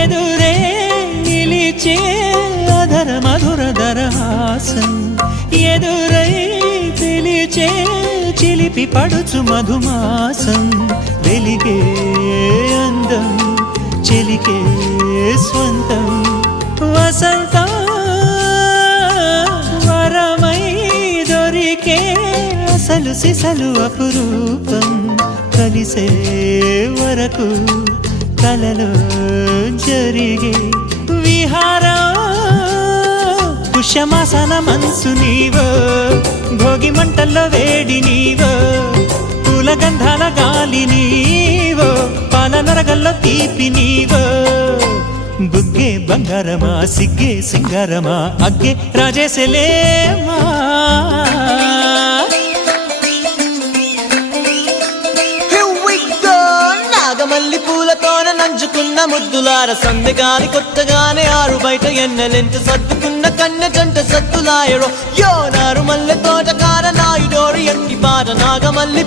ఎదురే నిలిచే అధర మధుర దరహాసం ఎదురై పిలిచే చిలిపి పడుచు మధుమాసం వెలిగే అందం చెలికే స్వంతం వసంతం వరమై దొరికే అసలు సిసలు అపురూపం కలిసే వరకు కలలో జరిగే విహారం పుష్యమాసన మనసు నీవో భోగి మంటల్లో వేడి నీవో పూల గంధాల గాలి నీవో పాల నరగల్లో తీపి నీవో బుగ్గే బంగారమా సిగ్గే సింగారమా అగ్గే రాజేసలేమా మల్లి పూలతోన నంచుకున్న ముద్దులార సందెగాని కొత్తగానే ఆరు బయట ఎన్నెలెంట సర్దుకున్న కన్నె జంట సత్తులాయరో యో నారు మల్లె తోటకార నాయుడోరు ఎట్టి పాట నాగమల్లి